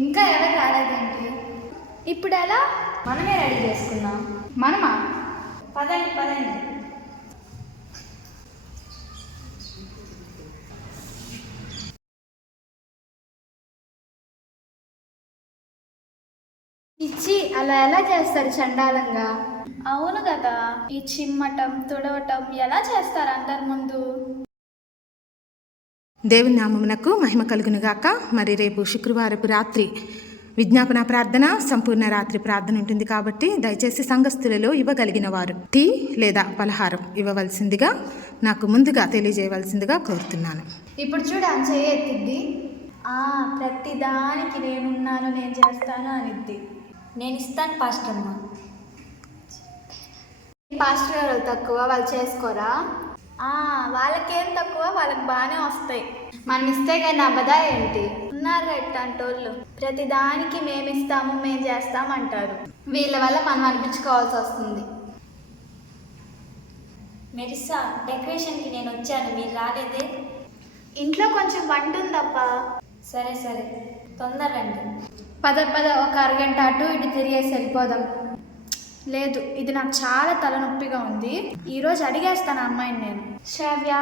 ఇంకా ఎవరు రాలేదండి. ఇప్పుడు ఎలా? మనమే రెడీ చేసుకుందాం. మనమా? పదండి పదండి. ఇచ్చి అలా ఎలా చేస్తారు చండాలంగా? అవును కదా, ఈ చిమ్మటం తుడవటం ఎలా చేస్తారు అందరి ముందు? దేవుని నామమునకు మహిమ కలుగునుగాక. మరి రేపు శుక్రవారపు రాత్రి విజ్ఞాపన ప్రార్థన, సంపూర్ణ రాత్రి ప్రార్థన ఉంటుంది కాబట్టి దయచేసి సంఘస్థులలో ఇవ్వగలిగిన వారు టీ లేదా పలహారం ఇవ్వవలసిందిగా నాకు ముందుగా తెలియజేయవలసిందిగా కోరుతున్నాను. ఇప్పుడు చూడ చెయ్యి ఎత్తిద్ది. ప్రతి దానికి నేనున్నాను, నేను చేస్తాను అనిద్ది. నేను ఇస్తాను పాస్టర్ అమ్మ. పాస్టర్ గారు తక్కువ, వాళ్ళు చేసుకోరా? వాళ్ళకేం తక్కువ, వాళ్ళకి బాగానే వస్తాయి. మనం ఇస్తే కానీ అవ్వదా ఏంటి? ఉన్నారు ఎట్టంటోళ్ళు, ప్రతి దానికి మేమిస్తాము మేము చేస్తామంటారు. వీళ్ళ వల్ల మనం అనిపించుకోవాల్సి వస్తుంది. మెరిసా, డెకరేషన్కి నేను వచ్చాను, మీరు రాలేదే? ఇంట్లో కొంచెం వంట ఉందప్ప. సరే సరే, తొందర రండి. పద ఒక అరగంట అటు ఇటు తిరిగేసి వెళ్ళిపోదాం. లేదు, ఇది నాకు చాలా తలనొప్పిగా ఉంది. ఈరోజు అడిగేస్తాను అమ్మాయిని నేను. శ్రావ్య,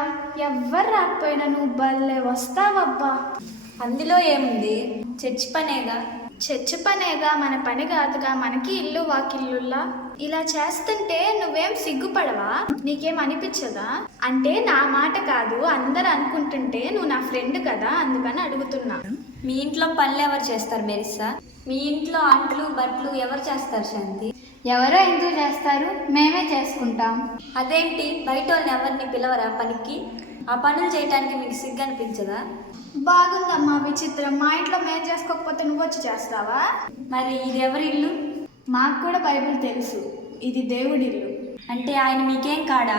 ఎవ్వరు రాకపోయినా నువ్వు భలే వస్తావబ్బా. అందులో ఏముంది, చర్చి పనేగా, మన పని కాదుగా. మనకి ఇల్లు వాకిల్లుల్లా. ఇలా చేస్తుంటే నువ్వేం సిగ్గుపడవా? నీకేం అనిపించదా? అంటే నా మాట కాదు, అందరు అనుకుంటుంటే నువ్వు నా ఫ్రెండ్ కదా, అందుకని అడుగుతున్నా. మీ ఇంట్లో పనులు ఎవరు చేస్తారు మెరిసా? మీ ఇంట్లో అంట్లు బట్టలు ఎవరు చేస్తారు శాంతి? ఎవరో ఎందుకు చేస్తారు, మేమే చేసుకుంటాం. అదేంటి, బయట వాళ్ళని ఎవరిని పిలవరా పనికి? ఆ పనులు చేయటానికి మీకు సిగ్గు అనిపించదా? బాగుందమ్మా విచిత్రం. మా ఇంట్లో మేము చేసుకోకపోతే నువ్వు వచ్చి చేస్తావా? మరి ఇది ఎవరి ఇల్లు? మాకు కూడా బైబిల్ తెలుసు, ఇది దేవుడి ఇల్లు. అంటే ఆయన మీకేం కాడా?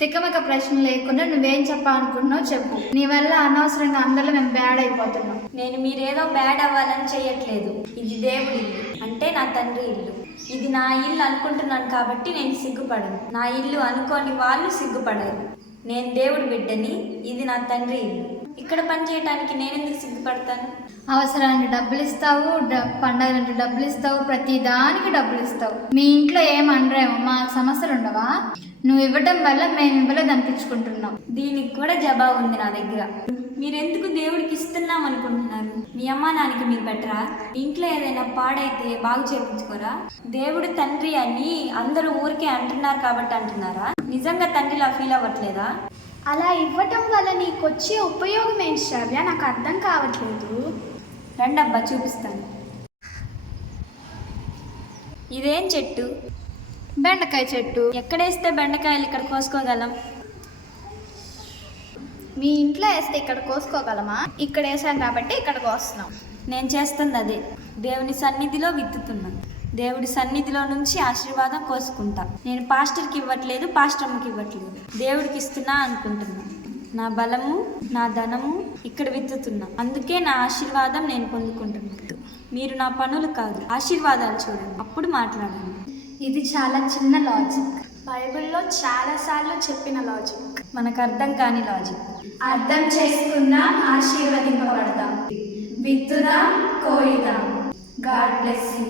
తిక్కమక ప్రశ్న లేకుండా నువ్వేం చెప్పాలనుకుంటున్నావు చెప్పు. నీ వల్ల అనవసరంగా అందరిలో మేము బ్యాడ్ అయిపోతున్నాం. నేను మీరేదో బ్యాడ్ అవ్వాలని చేయట్లేదు. ఇది దేవుడి ఇల్లు, అంటే నా తండ్రి ఇల్లు. ఇది నా ఇల్లు అనుకుంటున్నాను కాబట్టి నేను సిగ్గుపడను. నా ఇల్లు అనుకోని వాళ్ళు సిగ్గుపడరు. నేను దేవుడి బిడ్డని, ఇది నా తండ్రి ఇల్లు. ఇక్కడ పని చేయడానికి నేనెందుకు సిగ్గుపడతాను? అవసరానికి డబ్బులు ఇస్తావు, పండగలకు డబ్బులు ఇస్తావు, ప్రతి దానికి డబ్బులు ఇస్తావు. మీ ఇంట్లో ఏమనరేమో, మా సమస్యలు ఉండవా? నువ్వు ఇవ్వటం వల్ల మేము ఇవ్వలేదు అనిపించుకుంటున్నాం. దీనికి కూడా జవాబు ఉంది నా దగ్గర. మీరెందుకు దేవుడికి ఇస్తున్నాం అనుకుంటున్నారు? మీ అమ్మా నాన్నకి మీరు బెటరా? ఇంట్లో ఏదైనా పాడైతే బాగు చేయించుకోరా? దేవుడు తండ్రి అని అందరూ ఊరికే అంటున్నారు కాబట్టి అంటున్నారా? నిజంగా తండ్రిలా ఫీల్ అవ్వట్లేదా? అలా ఇవ్వటం వల్ల నీకు వచ్చే ఉపయోగం ఏంటి శ్రావ్య? నాకు అర్థం కావట్లేదు. రండబ్బా చూపిస్తాను. ఇదేం చెట్టు? బెండకాయ చెట్టు. ఎక్కడేస్తే బెండకాయలు ఇక్కడ కోసుకోగలం? మీ ఇంట్లో వేస్తే ఇక్కడ కోసుకోగలమా? ఇక్కడ వేసాం కాబట్టి ఇక్కడ కోస్తున్నాం. నేను చేస్తుంది అదే. దేవుని సన్నిధిలో విత్తుతున్నా. దేవుడి సన్నిధిలో నుంచి ఆశీర్వాదం కోసుకుంటా. నేను పాస్టర్కి ఇవ్వట్లేదు, పాస్టర్కి ఇవ్వట్లేదు, దేవుడికి ఇస్తున్నా అనుకుంటున్నా. నా బలము, నా ధనము ఇక్కడ విత్తుతున్నా. అందుకే నా ఆశీర్వాదం నేను పొందుకుంటున్నా. మీరు నా పనులు కాదు, ఆశీర్వాదాలు చూడండి, అప్పుడు మాట్లాడండి. ఇది చాలా చిన్న లాజిక్, బైబిల్లో చాలాసార్లు చెప్పిన లాజిక్, మనకు అర్థం కాని లాజిక్. అర్థం చేసుకుందాం, ఆశీర్వదింపబడదాం, విత్తుదాం, కోయిదాం. God bless you.